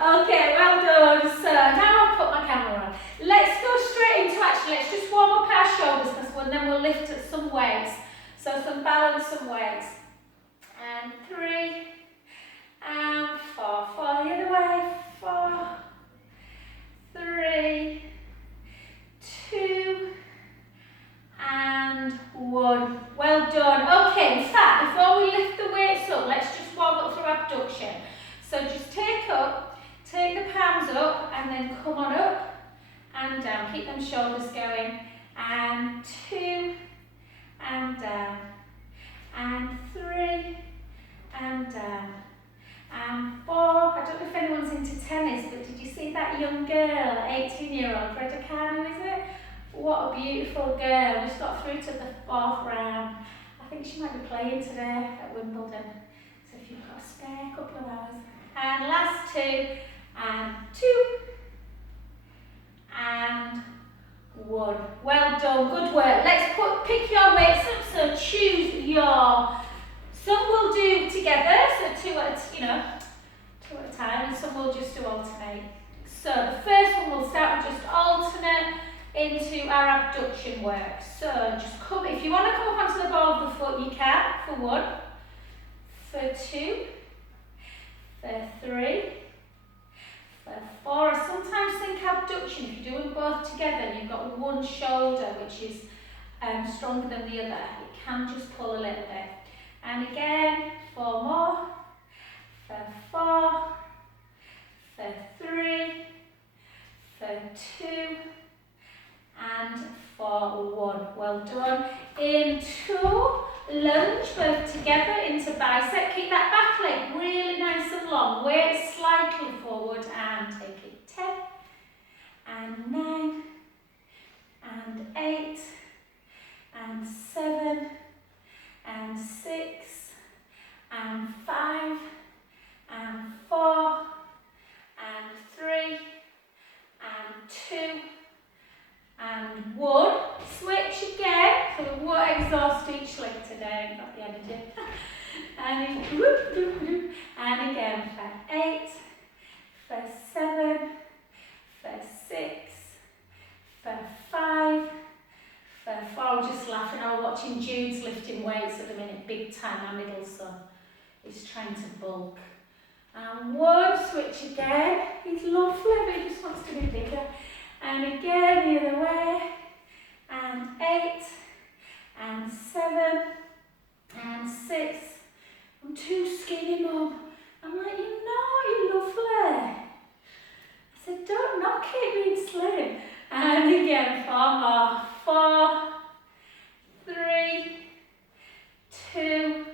Okay, well done. So now I've put my camera on. Let's go straight into let's just warm up our shoulders because then we'll lift at some weights. So some balance, some weights. And 3, and 4, 4 the other way, 4, 3, 2, and 1. Well done. Okay, in fact, before we lift the weights up, let's just warm up through abduction. So just take the palms up, and then come on up and down. Keep them shoulders going. And 2, and down. And 3, and down. And 4. I don't know if anyone's into tennis, but did you see that young girl, 18-year-old, Freda Kanu, is it? What a beautiful girl. Just got through to the 4th round. I think she might be playing today at Wimbledon. So if you've got a spare couple of hours. And last 2, and 2, and 1. Well done, good work. Let's pick your weights up, so choose your, some we'll do together, so 2 at a time, and some we'll just do alternate. So the first one we'll start with just alternate into our abduction work. So just come, if you want to come up onto the ball of the foot, you can, for 1, for 2, for 3, for 4. I sometimes think abduction, if you're doing both together and you've got one shoulder which is stronger than the other, it can just pull a little bit. And again, 4 more, for 4, for 3, for 2, and for 1. Well done. Into lunge, both together, into bicep. Keep that back leg really nice and long. Weight slightly forward and take it 10, and 9, and 8, and 7, and 6, and 5, and 4, and 3, and 2, and 1. Switch again, so we won't exhaust each leg today, not the energy. And again for 8, for 7, for 6, for 5, for 4. I'm just laughing, I'm watching Jude's lifting weights at the minute, big time. My middle son is trying to bulk. And 1, switch again. He's lovely, but he just wants to be bigger. And again, the other way, and 8, and 7, and 6. I'm too skinny, Mum. I'm like, you know, you're lovely. I said, don't knock it being slim. And again, 4 more. 4, 3, 2,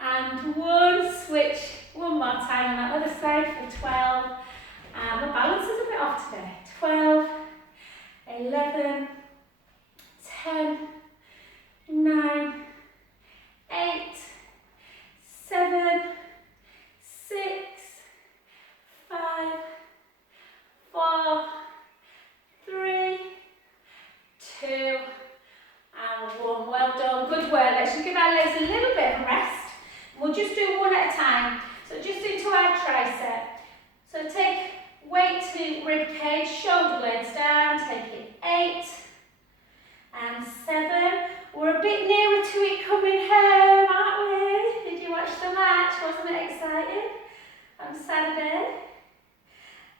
and 1. Switch one more time on the other side for 12. My balance is a bit off today. 12, 11, 10, 9, 8, 7, 6, 5, 4, 3, 2, and 1. Well done, good work. Let's just give our legs a little bit of a rest. We'll just do 1 at a time. So just into our tricep. So take weight to rib cage, shoulder blades down, take it 8 and 7. We're a bit nearer to it coming home, aren't we? Did you watch the match? Wasn't it exciting on Saturday?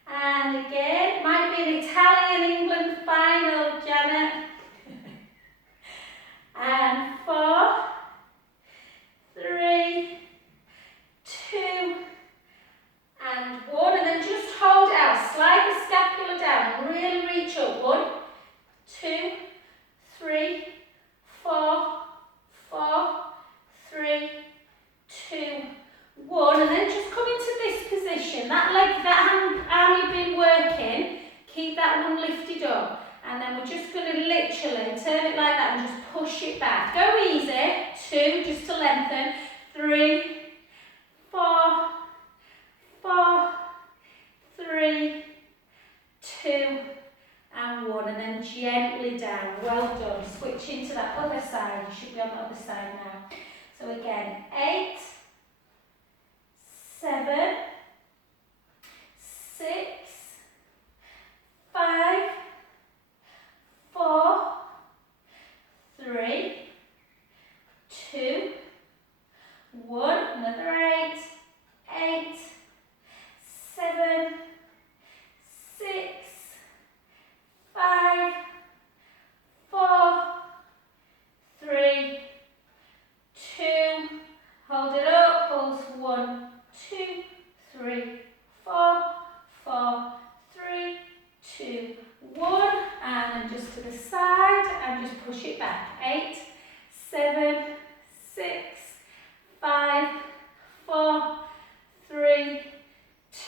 And again, might be an Italian-England final, Janet. And 4, 3, 2, and 1, and then just hold out. Slide the scapula down and really reach up. 1, 2, 3, 4, 4, 3, 2, 1, and then just come into this position. That leg, that arm you've been working, keep that one lifted up. And then we're just going to literally turn it like that and just push it back. Go easy. 2, just to lengthen. 3, 4, 4, 3, 2, and 1. And then gently down. Well done. Switch into that other side. You should be on the other side now. So again, 8, 7,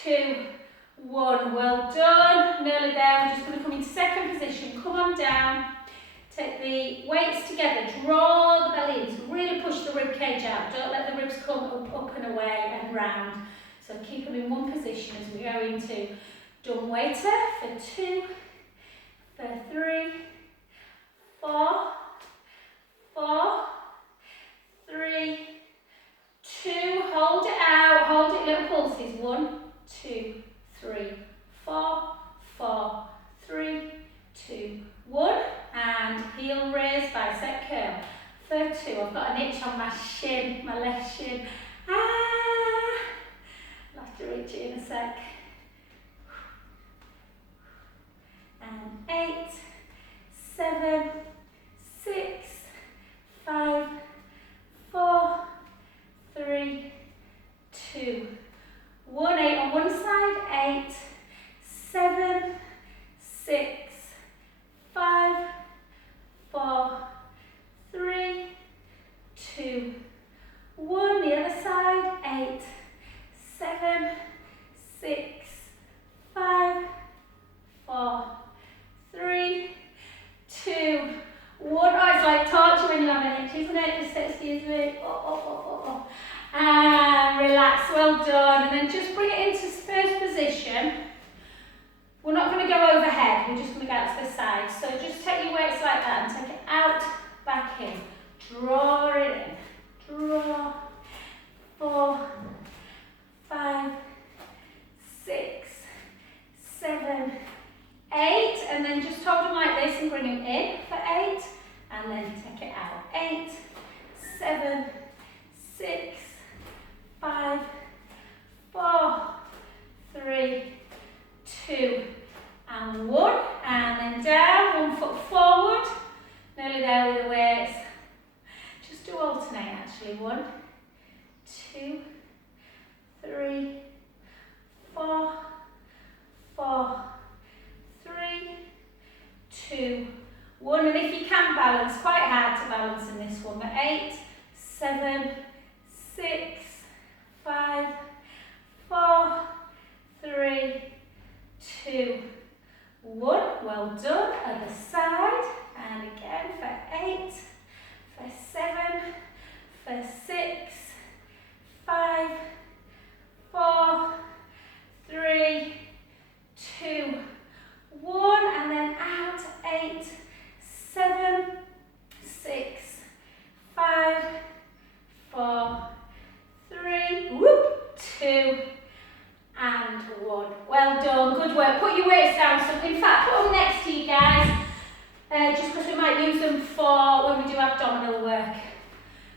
2, 1. Well done. Nearly there. We're just going to come into second position. Come on down. Take the weights together. Draw the belly in. So really push the rib cage out. Don't let the ribs come up and away and round. So keep them in one position as we go into dumb waiter for 2, for 3, 4, 4, 3, 2. Hold it out. Hold it, little pulses. 1, 2, 3, 4, 4, 3, 2, 1. And heel raise, bicep curl. For 2. I've got an itch on my shin, my left shin. I'll have to reach it in a sec. And 8, 7, 6, 5, 4, 3, 2, 1. 8 on one side. 8, 7, 6, 5, 4, 3, 2, 1. The other side. 8, 7, 6, 5, 4, 3, 2, 1. Oh, it's like torture when you have an itch, isn't it? Just excuse me. And relax. Well done. And then just bring it into first position. We're not going to go overhead. We're just going to go out to the side. So just take your weights like that and take it out, back in. Draw it in. Draw. 4, 5, 6, 7, 8. And then just hold them like this and bring them in for 8. And then take it out. 8, 7, 6, 5, 4, 3, 2, and 1. And then down, 1 foot forward. Nearly there with the weights. Just do alternate actually. 1, 2, 3, 4, 4, 3, 2, 1. And if you can balance, quite hard to balance in this one, but 8, 7, 6, 5, 4, 3, 2, 1. Well done. Other side. And again for 8, for 7, for 6, 5, 4, 3, 2, 1. And then out. 8, 7, 6, 5, 4, 3, whoop, 2, and 1. Well done, good work. Put your weights down. So in fact, put them next to you guys, just because we might use them for when we do abdominal work.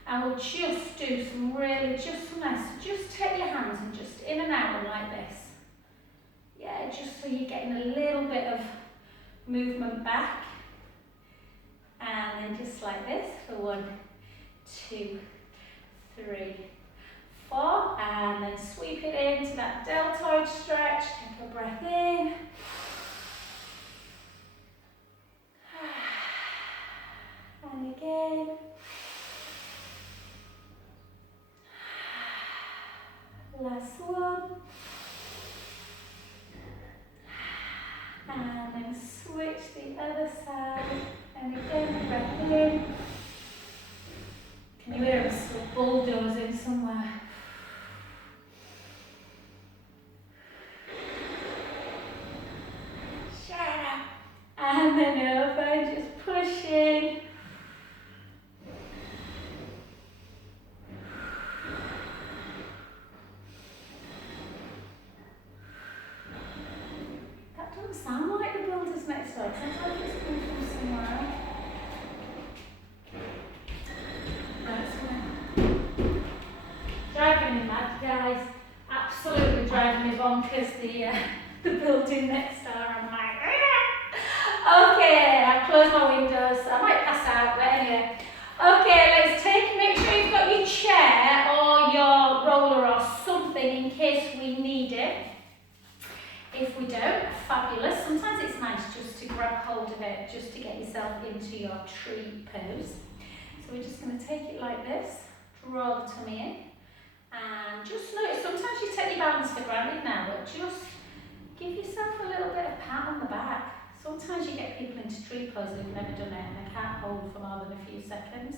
And we'll just do some really, just nice. Just take your hands and just in and out like this. Yeah, just so you're getting a little bit of movement back. And then just like this for 1, 2, 3, 4, and then sweep it into that deltoid stretch. Take a breath in. And again. Last one. And then switch the other side. And again, breath in. Can you hear us bulldozing somewhere? And then over, just pushing. That doesn't sound like the builders next door. It sounds like it's coming from somewhere. Driving me mad, guys. Absolutely driving me bonkers. The building next door. I'm like, okay, I've closed my windows. I might pass out, but anyway. Okay, make sure you've got your chair or your roller or something in case we need it. If we don't, fabulous. Sometimes it's nice just to grab hold of it, just to get yourself into your tree pose. So we're just going to take it like this, draw the tummy in, and just notice, sometimes you take your balance for granted now, but Sometimes you get people into tree pose who've never done it and they can't hold for more than a few seconds.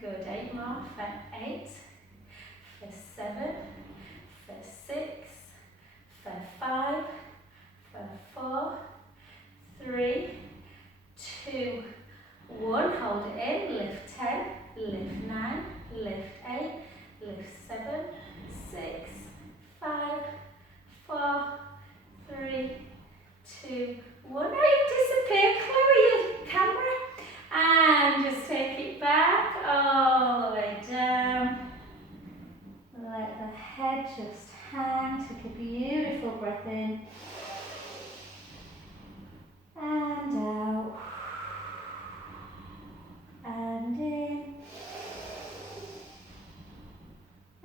Good, 8 more for 8, for 7, for 6, for 5, for 4, 3, 2, 1, hold it in, lift 10, lift 9, lift 8, lift 7, 6, 5, 4, 3, 2, 1. Now you've disappeared, Chloe, your camera. And just take it back all the way down. Let the head just hang. Take a beautiful breath in. And out. And in.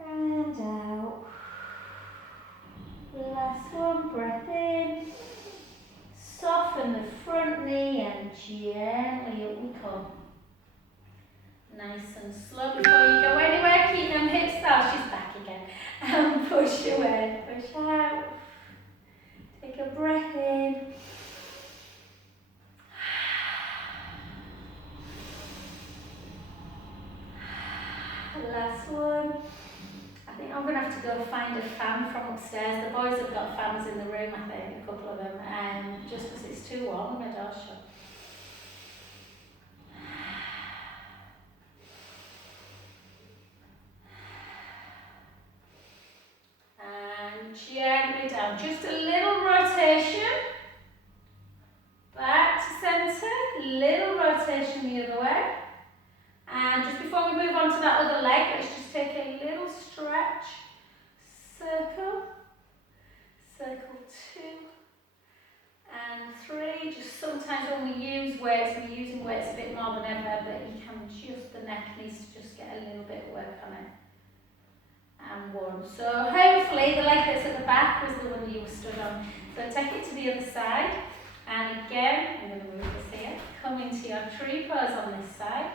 And out. Last one, breath in. Soften the front knee and gently up we come. Nice and slow before you go anywhere. Keep them hips out. She's back again. And push away, push out. Take a breath in. Last one. I think I'm going to have to go find a fan from upstairs. The boys have got fans in the room, I think, a couple of them, just because it's too warm, my door's shut. And gently down, just a little rotation, back to centre, little rotation the other way. And just before we move on to that other leg, let's just take a little stretch. Circle, circle 2 and 3. Just sometimes when we use weights, we're using weights a bit more than ever, but you can just, the neck needs to just get a little bit of work on it. And 1. So hopefully the leg that's at the back was the one you were stood on. So take it to the other side. And again, I'm going to move this here. Come into your tree pose on this side.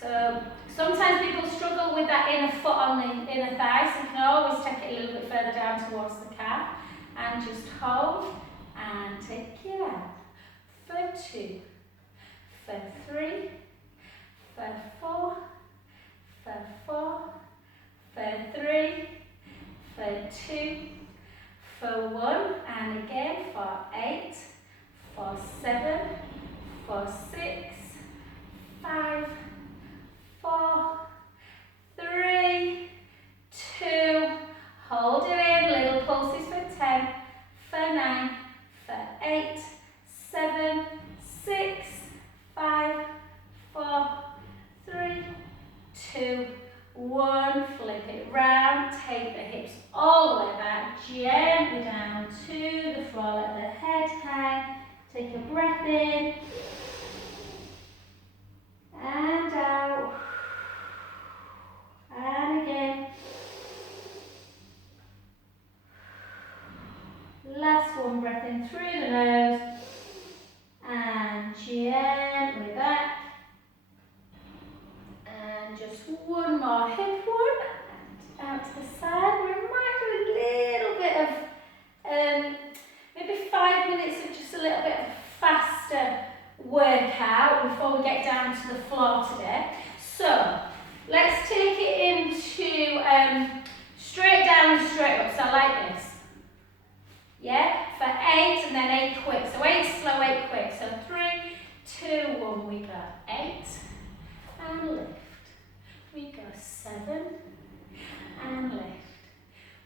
So sometimes people struggle with that inner foot on the inner thigh, so you can always take it a little bit further down towards the calf and just hold and take it out. For 2, for 3, for 4, for 4, for 3, for 2, for 1, and again for 8, for 7, for 6, 5, 4, 3, 2, hold it in, little pulses for 10, for 9, for 8, 7, 6, 5, 4, 3, 2, 1, flip it round, take the hips all the way back, gently down to the floor, let the head hang, take a breath in, and out. And again. Last one, breath in through the nose. And gently back. And just one more hip one. And out to the side. We might do a little bit of, maybe 5 minutes of just a little bit of faster workout before we get down to the floor today. So, let's take it into straight down and straight up, so like this. Yeah, for 8 and then 8 quick. So 8 slow, 8 quick. So 3, 2, 1, we go 8 and lift. We go 7 and lift.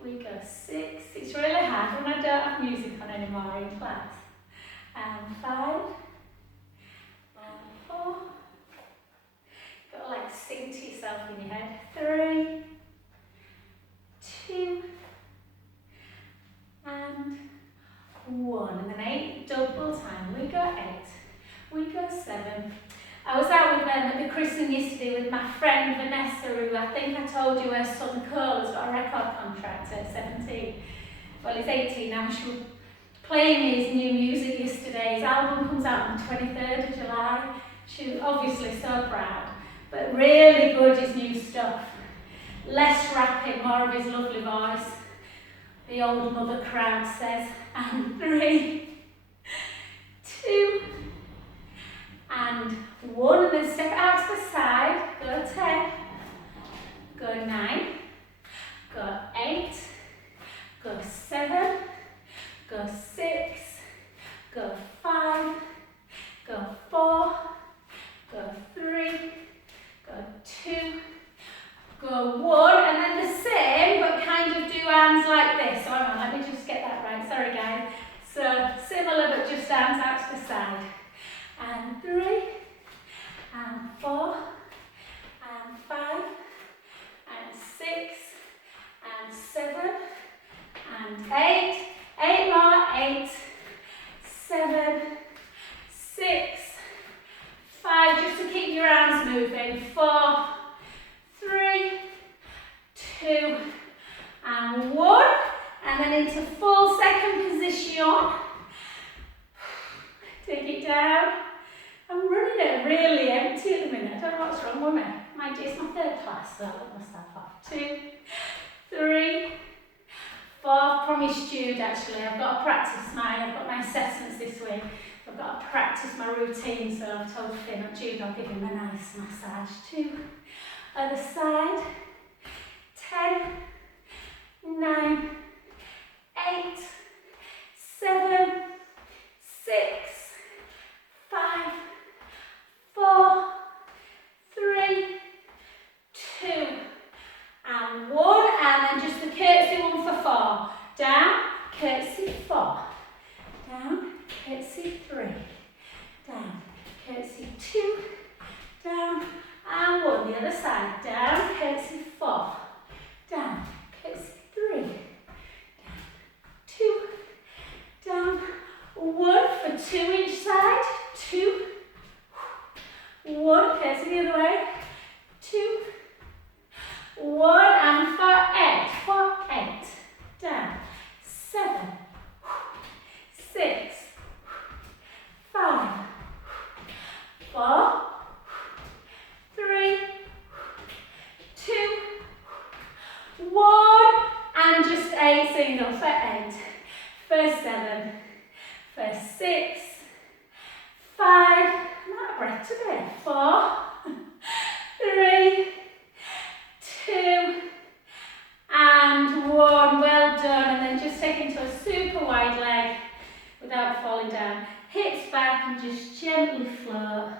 We go 6. It's really hard when I don't have music on anymore in class. And 5 and 4. Got to like sing to yourself in your head. 3, 2, and 1. And then 8 double time. We go 8. We go 7. I was out with them at the christening yesterday with my friend Vanessa, who I think I told you her son Cole has got a record contract at 17. Well, he's 18 now. She was playing me his new music yesterday. His album comes out on the 23rd of July. She was obviously so proud. But really good, his new stuff. Less rapping, more of his lovely voice. the old mother crowd says. And 3, 2, and 1. And then step out to the side. Go 10. Go 9. Go 8. Go 7. Go 6. Go 5. Go 4. Go 3. Go 2. Go 1. And then the same, but kind of do arms like this. So hang on, let me just get that right. Sorry guys. So similar, but just arms out to the side. And 3. And 4. And 5. And 6. And 7. And 8. 8 more. 8. 7. 6. 5. Just to keep your arms moving. 4. 3. 2. And 1. And then into full second position. Take it down. I'm running it really empty at the minute. I don't know what's wrong with me. Mind you, it's my 3rd class, so I'll let myself off. 2, 3, 4. Promised Jude, actually. I've got to practice I've got my assessments this week. I've got to practice my routine, so I've told Finn, Jude, I'll give him a nice massage. 2. Other side. 10, 9, 8, 7, 6, 5, 4, 3, 2, and 1. And then just the curtsy one for 4. Down, curtsy 4. Down, curtsy 3. Down, curtsy 2. Down, and 1. The other side. Down, curtsy 4. Down, curtsy 3. Down, 2. Down, 1 for 2 each side. 2. 1, curtsy the other way. 2. 1, and for 8. For 8. Down. 7. 6. 5. 4. 3. 2. 1. And just 8 single for 8. For 7. For 6. 5. I'm out of breath today. 4. 3. 2. And 1. Well done. And then just take into a super wide leg without falling down. Hips back and just gently float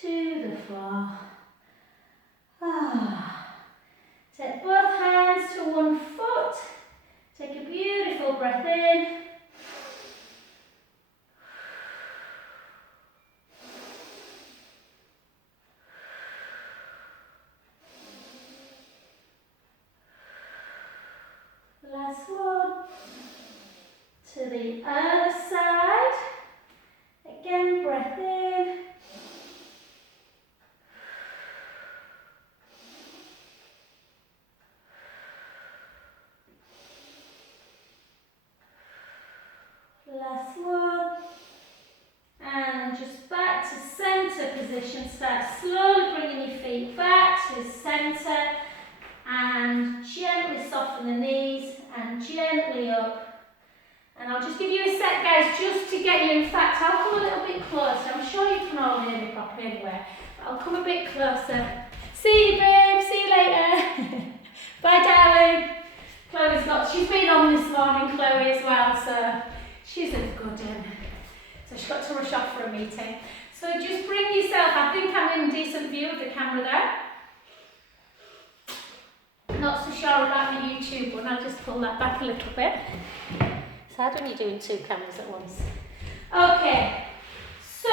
to the floor. Take both hands to one foot. Take a beautiful breath in. Last one. To the other side. Again, breath in. Last one. And just back to centre position. Start slowly bringing your feet back to centre. And gently soften the knees and gently up. And I'll just give you a sec, guys, just to get you. In fact, I'll come a little bit closer. I'm sure you can all hear me properly anyway. But I'll come a bit closer. See you, babe. See you later. Bye, darling. She's been on this morning, Chloe, as well, so she's a good one. So she's got to rush off for a meeting. So just bring yourself. I think I'm in decent view of the camera there. Not so sure about my YouTube one. I'll just pull that back a little bit. It's hard when you're doing 2 cameras at once. Okay, so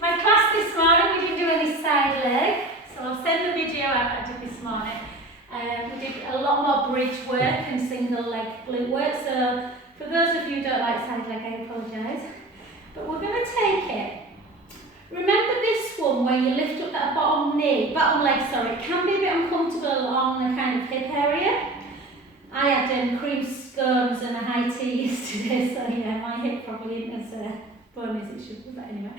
my class this morning, we didn't do any side leg, so I'll send the video out I did this morning. We did a lot more bridge work and single leg glute work, so for those of you who don't like side leg, I apologise. But we're going to take it. Remember this one where you lift up that bottom leg, sorry, it can be a bit uncomfortable on the kind of hip area. I had cream scones and a high tea yesterday, so yeah, my hip probably isn't as bony as it should be, but anyway.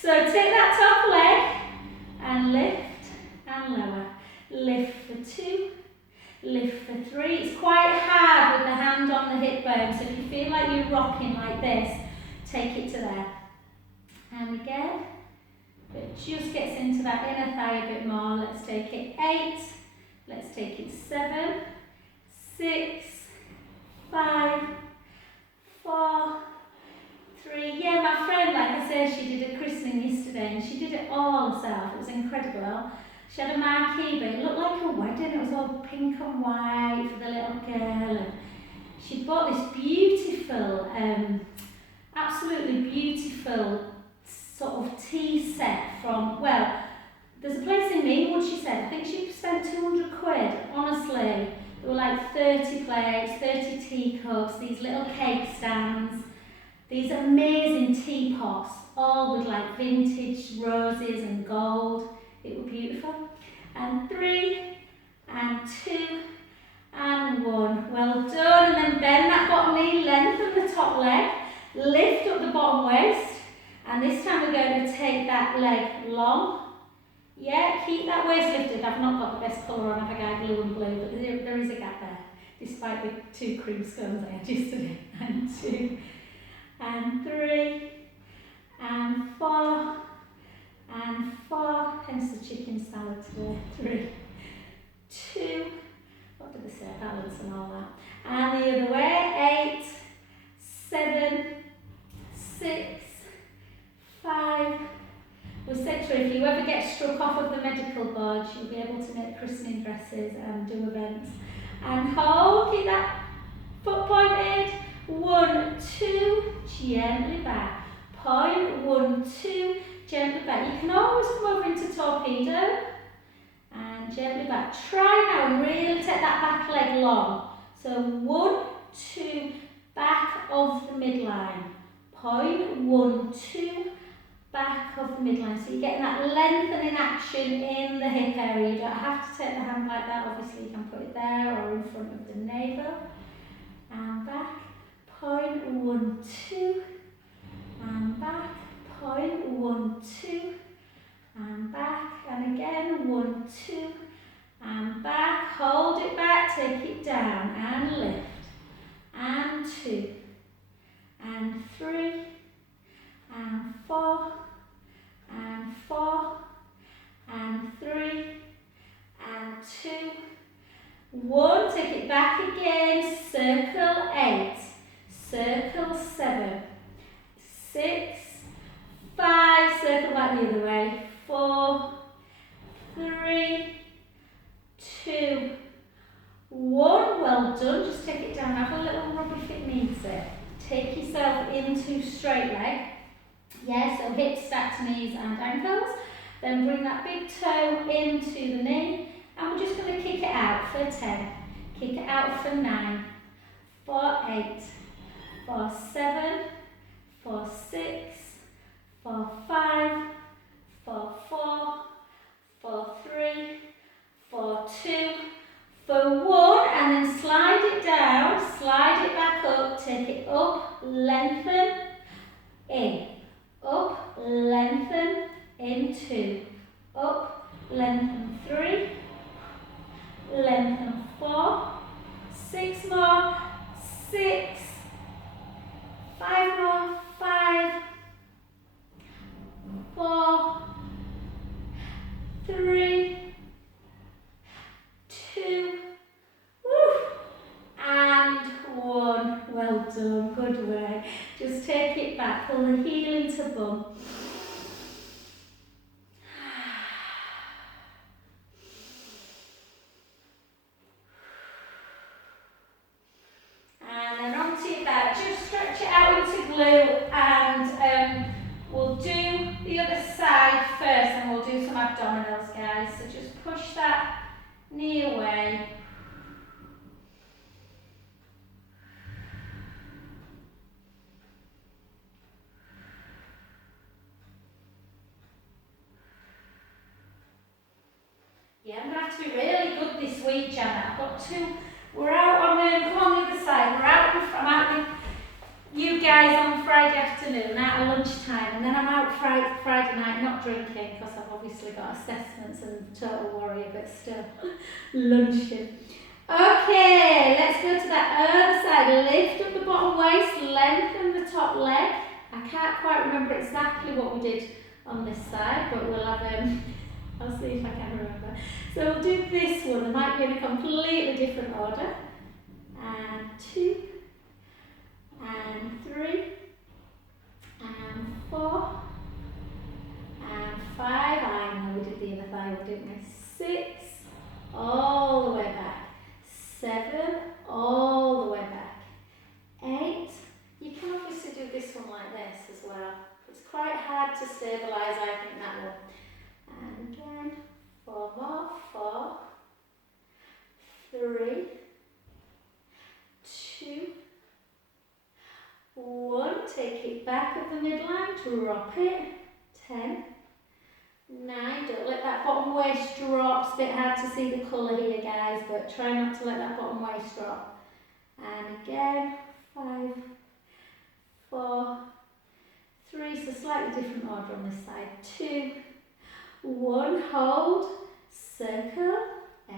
So take that top leg and lift and lower. Lift for 2, lift for 3. It's quite hard with the hand on the hip bone, so if you feel like you're rocking like this, take it to there. And again, it just gets into that inner thigh a bit more. Let's take it 8, let's take it 7, 6, 5, 4, 3. Yeah, my friend, like I said, she did a christening yesterday and she did it all herself. It was incredible. She had a marquee, but it looked like a wedding. It was all pink and white for the little girl. And she bought this beautiful, absolutely beautiful sort of tea set from, well, there's a place in Meanwood, she said. I think she spent 200 quid, honestly. There were like 30 plates, 30 teacups, these little cake stands, these amazing teapots, all with like vintage roses and gold. It was beautiful. And 3, and 2, and 1. Well done. And then bend that bottom knee, lengthen the top leg, lift up the bottom waist. And this time we're going to take that leg long. Yeah, keep that waist lifted. I've not got the best colour on, I've got blue and blue, but there is a gap there, despite the 2 cream scones I had yesterday. And 2, and 3, and 4, and 4, hence the chicken salad today. 3, 2, what did they say, balance and all that. And the other way, 8, 7, 6, 5. We said to her, if you ever get struck off of the medical board, you'll be able to make christening dresses and do events. And hold, keep that foot pointed. 1, 2, gently back. Point, 1, 2, gently back. You can always come over into torpedo. And gently back. Try now and really take that back leg long. So 1, 2, back of the midline. Point, 1, 2, back of the midline. So you're getting that lengthening action in the hip area. You don't have to take the hand like that. Obviously you can put it there or in front of the navel. And back. Point, 1, 2, and back. Point, 1, 2, and back. And again, 1, 2, and back. Hold it back, take it down, and lift. And 2, and 3, and 4, and 4, and 3, and 2, 1. Take it back again. Circle 8. Circle 7, 6, 5, circle back the other way, 4, 3, 2, 1. Well done. Just take it down. Have a little rub if it needs it. Take yourself into straight leg. Yeah, so hips stacked to knees and ankles. Then bring that big toe into the knee. And we're just going to kick it out for 10. Kick it out for 9, for 8. For 7, for 6, for 5, for 4, for 3, for 2, for 1, and then slide it down, slide it back up, take it up, lengthen, in, up, lengthen, in 2, up, lengthen 3, lengthen 4, 6 more, 6, 5 more, 5, 4, 3, 2, and 1. Well done, good work. Just take it back, pull the heel into bum. And then onto your back, just stretch it out into glue, and we'll do the other side first and we'll do some abdominals, guys. So just push that knee away. Yeah, I'm going to have to be really good this week, Janet. I've got 2. We're out on come on the other side. I'm out with you guys on Friday afternoon, out at lunchtime, and then I'm out Friday night not drinking because I've obviously got assessments and total warrior, but still lunching. Okay, let's go to that other side. Lift up the bottom waist, lengthen the top leg. I can't quite remember exactly what we did on this side, but we'll have I'll see if I can remember. So we'll do this one. It might be in a completely different order. And 2, and 3, and 4, and 5. I know we did the other thigh, didn't we? 6, all the way back. 7, all the way back. 8. You can obviously do this one like this as well. It's quite hard to stabilise, I think, that one. And again, 4 more. 4, 3, 2, 1. Take it back at the midline, drop it. 10, 9. Don't let that bottom waist drop. It's a bit hard to see the colour here, guys, but try not to let that bottom waist drop. And again, 5, 4, 3. So slightly different order on this side. 2, 1. Hold. Circle.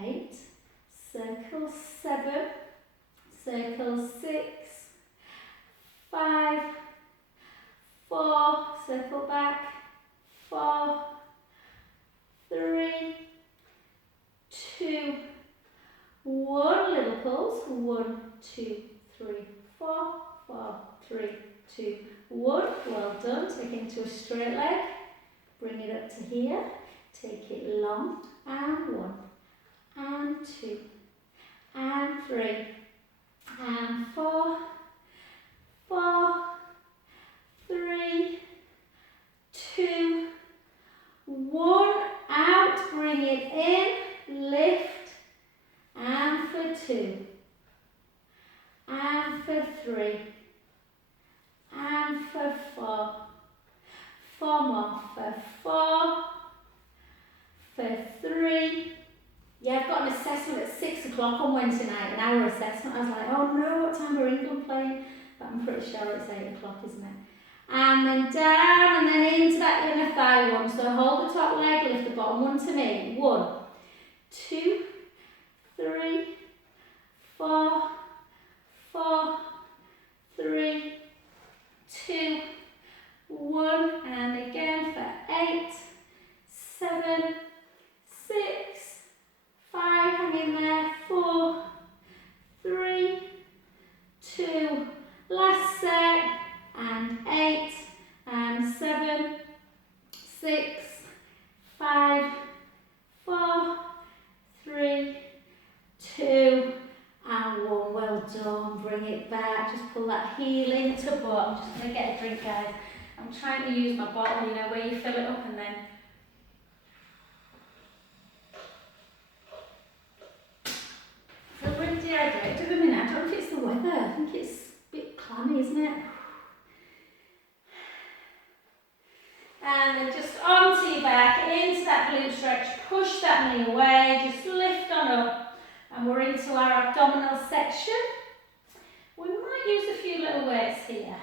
8. Circle. 7. Circle. 6. 5. 4. Circle back. 4. 3, 2, 1. Little pulse. 1, 2, 3, 4. 4, 3, 2, 1. Well done. Take it into a straight leg. Bring it up to here. Take it long. And 1, and 2, and 3, and 4. 4, 3, 2, 1. Out, bring it in, lift, and for 2, and for 3, and for 4. 4 more, for 4, for 3. Yeah, I've got an assessment at 6 o'clock on Wednesday night, an hour assessment. I was like, oh no, what time are England playing? But I'm pretty sure it's 8 o'clock, isn't it? And then down, and then into that inner thigh one. So hold the top leg, lift the bottom one to me. 1, 2, 3, 4, 4, 3, 2, 1. And again for 8, 7, 6, 5. Hang in there. 4, 3, 2. Last set. And 8, and 7, 6, 5, 4, 3, 2, and 1. Well done. Bring it back. Just pull that heel into butt. I'm just going to get a drink, guys. I'm trying to use my bottle, you know, where you fill it up and then. I feel really dehydrated at the minute. I don't know if it's the weather. I think it's a bit clammy, isn't it? And then just onto your back, into that glute stretch, push that knee away, just lift on up, and we're into our abdominal section. We might use a few little weights here.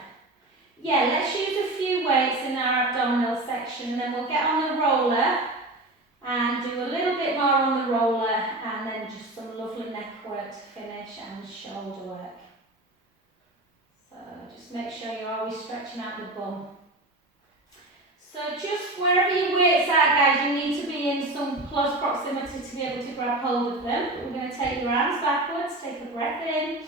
Yeah, let's use a few weights in our abdominal section, and then we'll get on the roller and do a little bit more on the roller, and then just some lovely neck work to finish and shoulder work. So just make sure you're always stretching out the bum. So just wherever your weights are, guys, you need to be in some close proximity to be able to grab hold of them. We're going to take your arms backwards, take a breath in.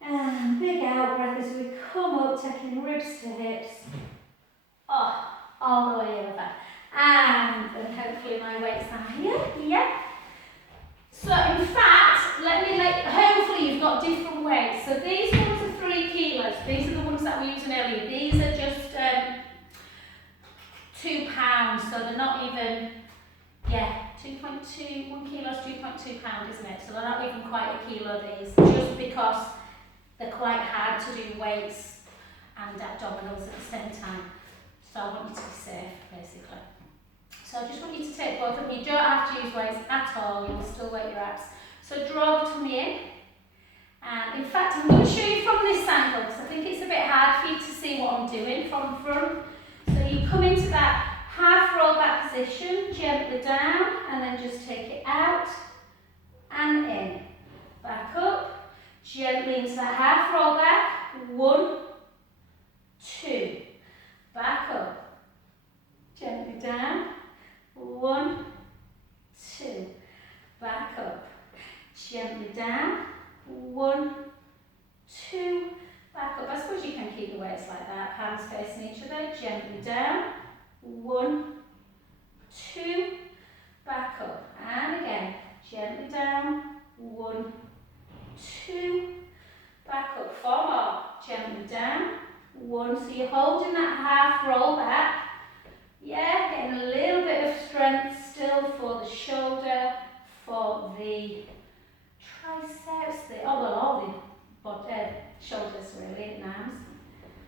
And big out breath as we come up, taking ribs to hips. Oh, all the way over. And then hopefully my weights are here. Yeah. So in fact, hopefully you've got different weights. So these ones are 3 kilos. These are the ones that we were using earlier. These are just 2 pounds. So they're not even, 2.2, 1 kilo is 2.2 pounds, isn't it? So they're not even quite a kilo, these, just because they're quite hard to do weights and abdominals at the same time. So I want you to be safe, basically. So I just want you to take both of them. You don't have to use weights at all, you'll still work your abs. So draw the tummy in. And in fact, I'm going to show you from this angle because I think it's a bit hard for you to see what I'm doing from front. So you come into that Half roll back position, gently down, and then just take it out and in. Back up, gently into that half roll back. 1, 2. Back up, gently down. 1, 2. Back up, gently down. 1, 2. Back up. I suppose you can keep the weights like that, palms facing each other. Gently down. 1, 2. Back up. And again, gently down. 1, 2. Back up. 4 more. Gently down. 1. So you're holding that half roll back. Yeah, getting a little bit of strength still for the shoulder, for the triceps, all the shoulders really, and arms.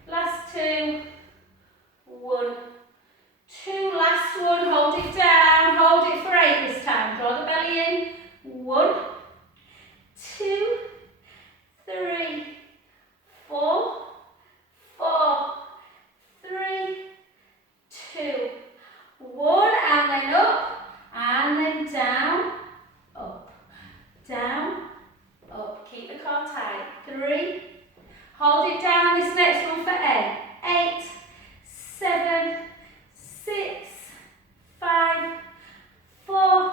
Last 2. 1, 2. Last one. Hold it down. Hold it for 8 this time. Draw the belly in. 1, 2, 3, 4, 4, 3, 2, 1, and then up, and then down, up, down, up. Keep the core tight. 3. Hold it down. This next one for 8. 8, 7, 6, 5, 4,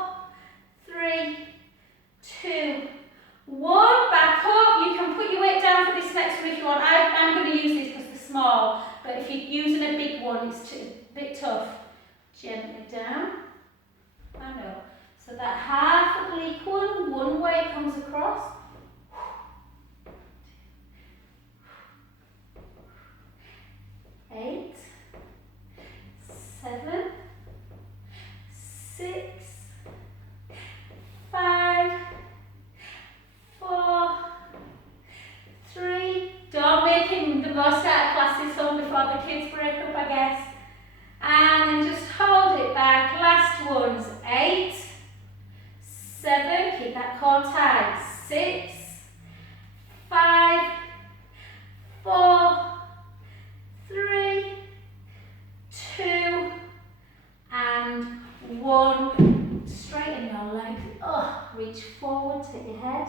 3, 2, 1. Back up. You can put your weight down for this next one if you want. I'm going to use this because they're small, but if you're using a big one, it's a bit tough. Gently down and up. So that half oblique one weight comes across. 8, 7, 6, 5, 4, 3. Don't make him the most out of classes home before the kids break up, I guess. And then just hold it back. Last one's 8, 7. Keep that core tight. 6, 5, 4, 3, 2, and 1. Straighten your legs. Reach forward, take your head.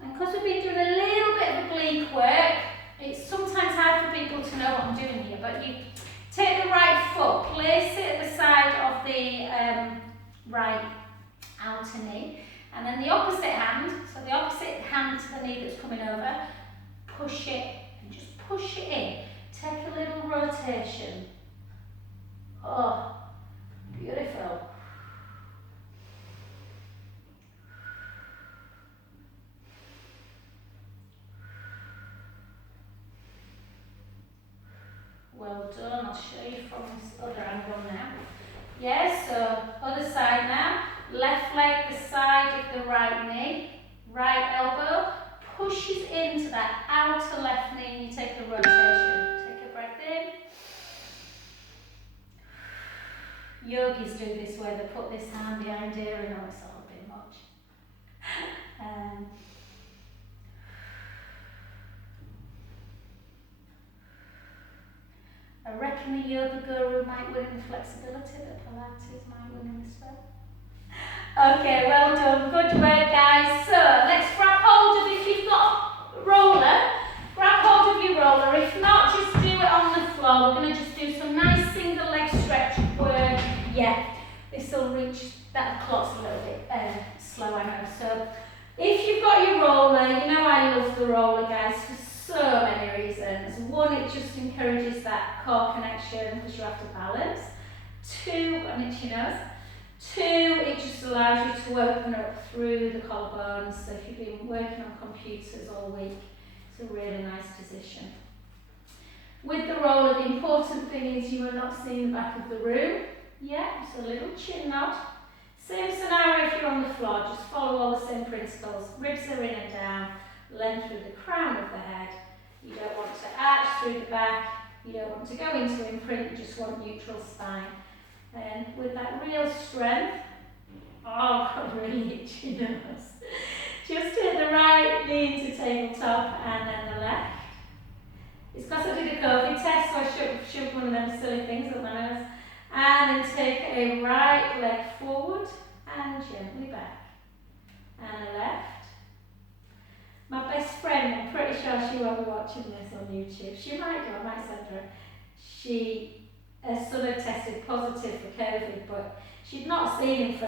And because we've been doing a little bit of oblique work, it's sometimes hard for people to know what I'm doing here, but you take the right foot, place it at the side of the right outer knee, and then the opposite hand, so the opposite hand to the knee that's coming over, push it, and just push it in. Take a little rotation. Oh, beautiful. Well done. I'll show you from this other angle now. Yes, so other side now. Left leg the side of the right knee. Right elbow pushes into that outer left knee and you take a rotation. Take a breath in. Yogis do this where they put this hand behind here and oh, it's all a bit much. I reckon the yoga guru might win in the flexibility, but Pilates might win in the strength. Okay, well done. Good work, guys. So let's grab hold of, if you've got a roller, grab hold of your roller. If not, just do it on the floor. We're going to just do some nice single leg stretch work. Yeah, this will reach that clot's a little bit slow, I know. So if you've got your roller, you know I love the roller, guys, for so many reasons. 1, it just encourages that core connection because you have to balance. 2, and itch your nose. 2, it just allows you to open up through the collarbones. So if you've been working on computers all week, it's a really nice position. With the roller, the important thing is you are not seeing the back of the room. Yeah, just a little chin nod. Same scenario if you're on the floor, just follow all the same principles. Ribs are in and down, length through the crown of the head. You don't want to arch through the back, you don't want to go into imprint, you just want neutral spine. And with that real strength, oh, I've got really itchy nose. Just hit the right knee into tabletop and then the left. It's because I did a COVID test, so I shoved one of them silly things up my nose. And then take a right leg forward and gently back. And a left. My best friend, I'm pretty sure she won't be watching this on YouTube. She might do, I might send her. Her son had tested positive for COVID, but she'd not seen him for,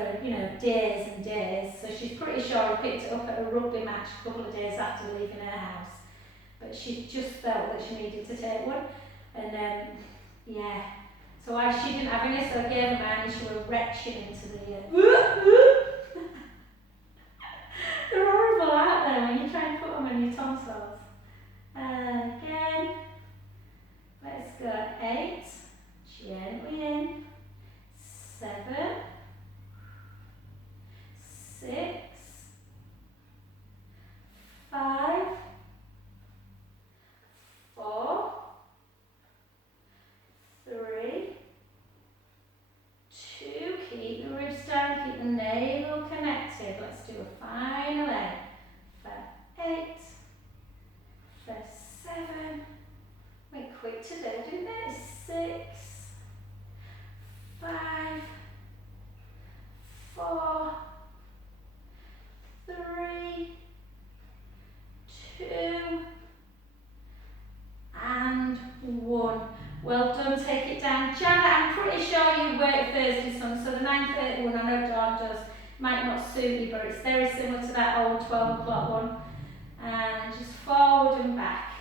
days and days. So she's pretty sure he picked it up at a rugby match a couple of days after leaving her house. But she just felt that she needed to take one. And yeah. So she didn't have any, so I gave her mine and she was retching into the They're horrible, aren't they, when you try and put them on your tonsils. And again, let's go 8, gently in, 7, 6, 5, 4, 3, 2, keep the ribs down, keep the navel connected. Let's do a final leg for 8, for 7, went quick today, didn't it? 6, 5, 4, 3, 2, and 1. Well done, take it down. Janet, I'm pretty sure you work Thursday, son, so the 9:30 one I know Dawn does might not suit you, but it's very similar to that old 12 o'clock one. And just forward and back.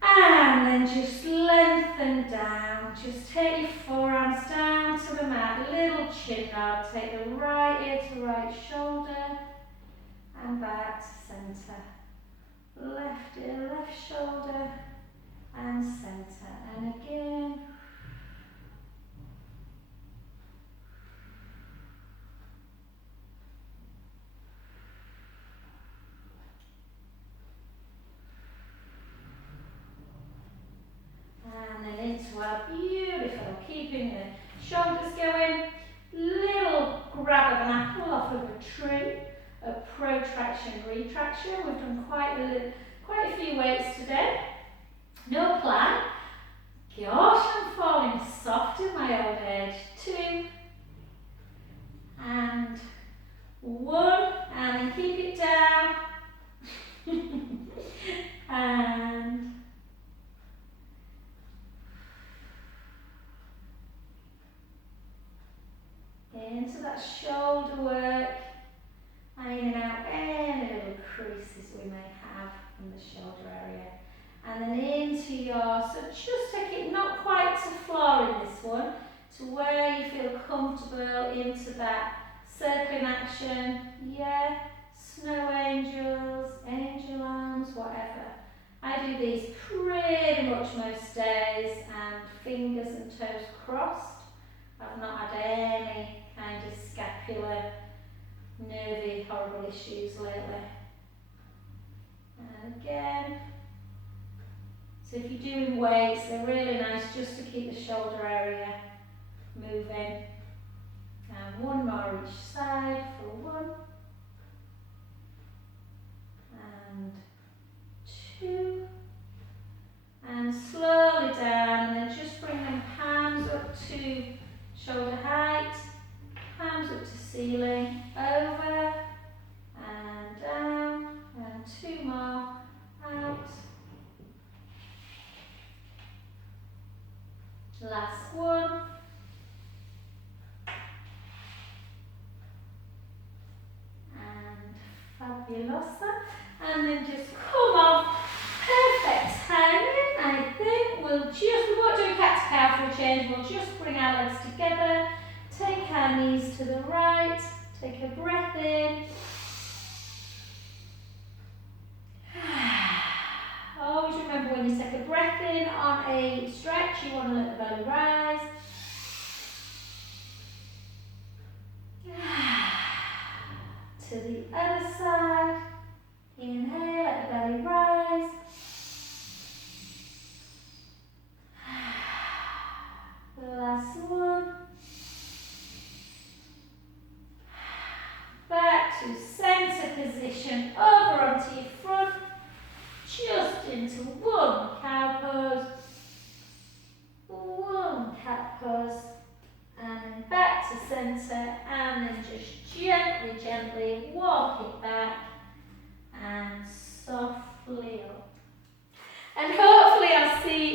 And then just lengthen down. Just take your forearms down to the mat, little chin nod. Take the right ear to right shoulder and back to centre. Left ear, left shoulder and centre. And again. And then into our beautiful, keeping the shoulders going. Little grab of an apple off of a tree. A protraction, retraction. We've done quite a few weights today. No plan. Gosh, I'm falling soft in my old age. 2 and 1, and then keep it down. And into that shoulder work, and in and out any little creases we may have in the shoulder area. And then into so just take it not quite to floor in this one, to where you feel comfortable, into that circling action. Yeah, snow angels, angel arms, whatever. I do these pretty much most days, and fingers and toes crossed. I've not had any kind of scapular, nervy, horrible issues lately. And again. So if you're doing weights, they're really nice just to keep the shoulder area moving. And 1 more each side for 1. And 2. And slowly down, and then just bring them palms up to shoulder height, palms up to ceiling, over and down, and 2 more, out. Last one. And fabulosa. And then just come off. Perfect timing. I think we won't do a cat to cow for a change. We'll just bring our legs together. Take our knees to the right. Take a breath in. Always remember, when you take a breath in on a stretch, you want to let the belly rise. To the other side. Inhale, let the belly rise. Last one. Back to center position.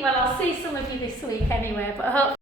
I'll see some of you this week anyway, but I hope